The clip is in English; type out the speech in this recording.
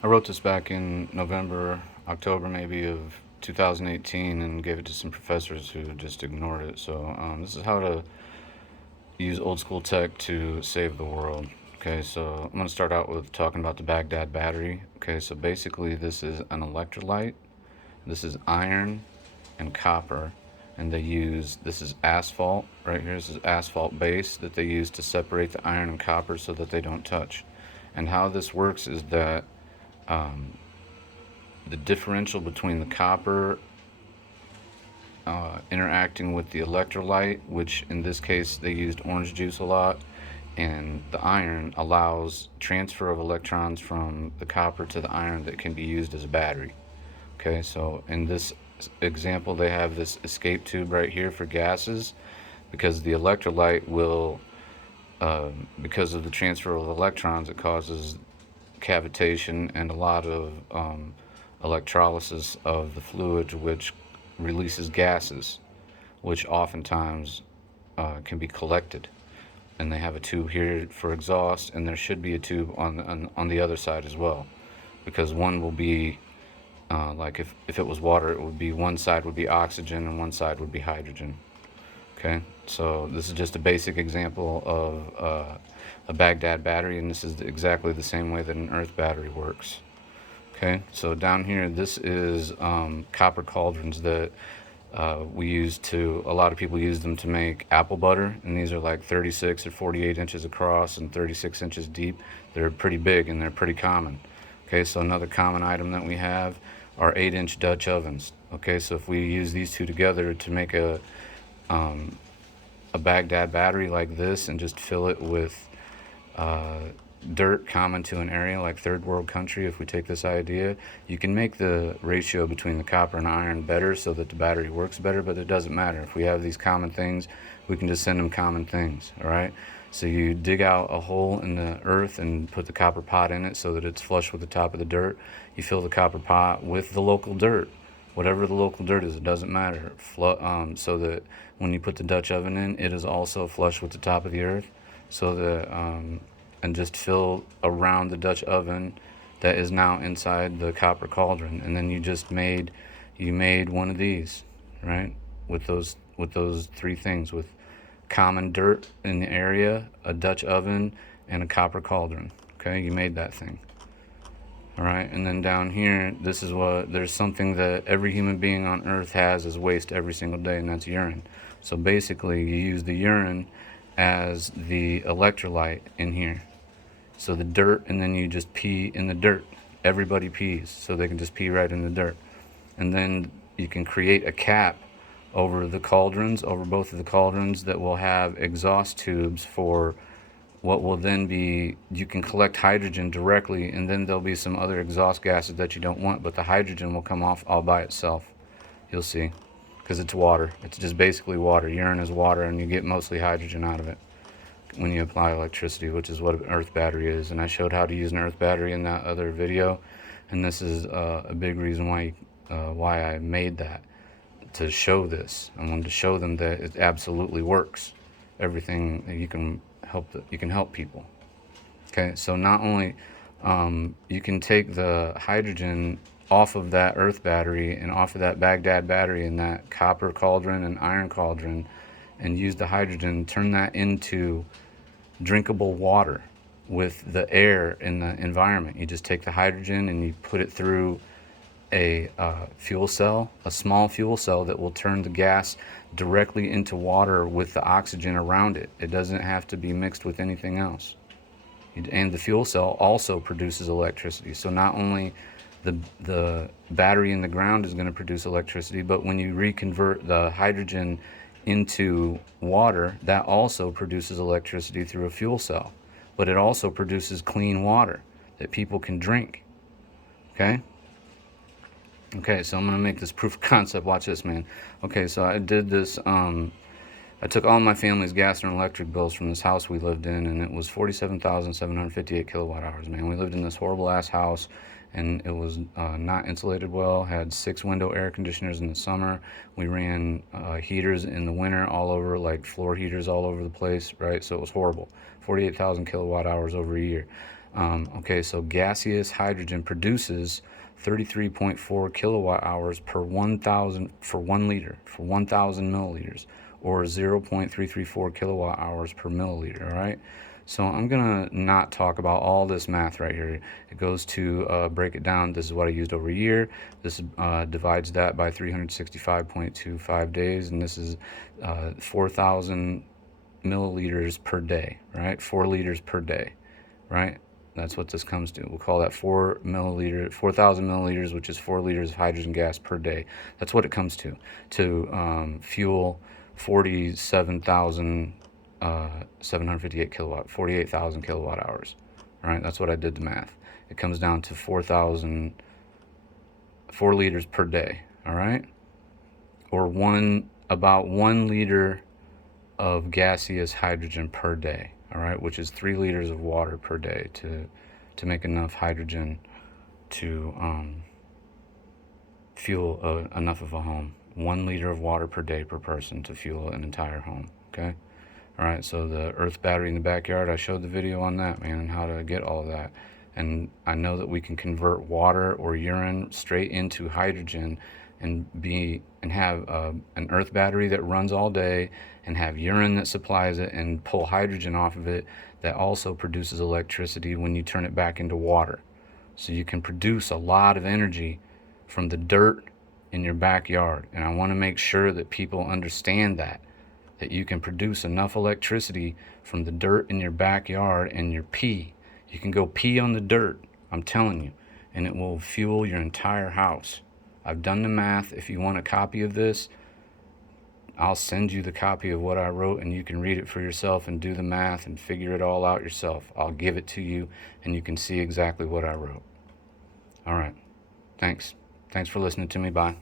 I wrote this back in November, October maybe of 2018 and gave it to some professors who just ignored it. So this is how to use old school tech to save the world. Okay, so I'm going to start out with talking about the Baghdad battery. Okay, so basically this is an electrolyte. This is iron and copper, and they use, this is asphalt right here. This is asphalt base that they use to separate the iron and copper so that they don't touch. And how this works is that um, the differential between the copper interacting with the electrolyte, which in this case they used orange juice a lot, and the iron allows transfer of electrons from the copper to the iron that can be used as a battery. Okay, so in this example, they have this escape tube right here for gases because the electrolyte will, because of the transfer of electrons, it causes cavitation and a lot of electrolysis of the fluid, which releases gases, which oftentimes can be collected. And they have a tube here for exhaust, and there should be a tube on the other side as well, because one will be like if it was water, it would be one side would be oxygen and one side would be hydrogen. Okay, so this is just a basic example of a Baghdad battery, and this is exactly the same way that an earth battery works. Okay, so down here, this is copper cauldrons that we use to, a lot of people use them to make apple butter, and these are like 36 or 48 inches across and 36 inches deep. They're pretty big and they're pretty common. Okay, so another common item that we have are 8-inch Dutch ovens. Okay, so if we use these two together to make um, a Baghdad battery like this and just fill it with uh, dirt common to an area like third world country, if we take this idea, you can make the ratio between the copper and iron better so that the battery works better, but it doesn't matter. If we have these common things, we can just send them common things, all right? So you dig out a hole in the earth and put the copper pot in it so that it's flush with the top of the dirt. You fill the copper pot with the local dirt, whatever the local dirt is, it doesn't matter, so that when you put the Dutch oven in, it is also flush with the top of the earth, so that and just fill around the Dutch oven that is now inside the copper cauldron, and then you made one of these, right? With those three things, with common dirt in the area, a Dutch oven, and a copper cauldron. Okay, you made that thing. All right, and then down here, this is what, there's something that every human being on earth has as waste every single day, and that's urine. So basically, you use the urine as the electrolyte in here. So the dirt, and then you just pee in the dirt. Everybody pees, so they can just pee right in the dirt. And then you can create a cap over the cauldrons, over both of the cauldrons, that will have exhaust tubes for what will then be, you can collect hydrogen directly, and then there'll be some other exhaust gases that you don't want, but the hydrogen will come off all by itself. You'll see, because it's water. It's just basically water. Urine is water, and you get mostly hydrogen out of it when you apply electricity, which is what an earth battery is. And I showed how to use an earth battery in that other video, and this is a big reason why I made that, to show this. I wanted to show them that it absolutely works. Everything that you can help people. Okay, so not only you can take the hydrogen off of that earth battery and off of that Baghdad battery and that copper cauldron and iron cauldron, and use the hydrogen, turn that into drinkable water with the air in the environment. You just take the hydrogen and you put it through a fuel cell, a small fuel cell that will turn the gas directly into water with the oxygen around it. It doesn't have to be mixed with anything else. And the fuel cell also produces electricity. So not only the battery in the ground is going to produce electricity, but when you reconvert the hydrogen into water, that also produces electricity through a fuel cell. But it also produces clean water that people can drink. Okay? Okay, so I'm going to make this proof of concept. Watch this, man. Okay, so I did this. I took all my family's gas and electric bills from this house we lived in, and it was 47,758 kilowatt hours, man. We lived in this horrible ass house, and it was not insulated well, had 6 window air conditioners in the summer. We ran heaters in the winter all over, like floor heaters all over the place, right? So it was horrible. 48,000 kilowatt hours over a year. Okay, so gaseous hydrogen produces 33.4 kilowatt hours per 1,000 for 1 liter, for 1,000 milliliters, or 0.334 kilowatt hours per milliliter. All right. So I'm gonna not talk about all this math right here. It goes to break it down. This is what I used over a year. This divides that by 365.25 days, and this is 4,000 milliliters per day, right? 4 liters per day, right? That's what this comes to. We'll call that 4,000 milliliters, which is 4 liters of hydrogen gas per day. That's what it comes to fuel 47,758 kilowatt, 48,000 kilowatt hours. All right, that's what I did the math. It comes down to 4 liters per day. All right, or about 1 liter of gaseous hydrogen per day. All right, which is 3 liters of water per day to make enough hydrogen to fuel enough of a home. 1 liter of water per day per person to fuel an entire home. Okay. All right, so the earth battery in the backyard, I showed the video on that, man, and how to get all of that. And I know that we can convert water or urine straight into hydrogen and have an earth battery that runs all day, and have urine that supplies it, and pull hydrogen off of it that also produces electricity when you turn it back into water. So you can produce a lot of energy from the dirt in your backyard. And I want to make sure that people understand that you can produce enough electricity from the dirt in your backyard and your pee. You can go pee on the dirt, I'm telling you, and it will fuel your entire house. I've done the math. If you want a copy of this, I'll send you the copy of what I wrote, and you can read it for yourself and do the math and figure it all out yourself. I'll give it to you, and you can see exactly what I wrote. All right. Thanks for listening to me. Bye.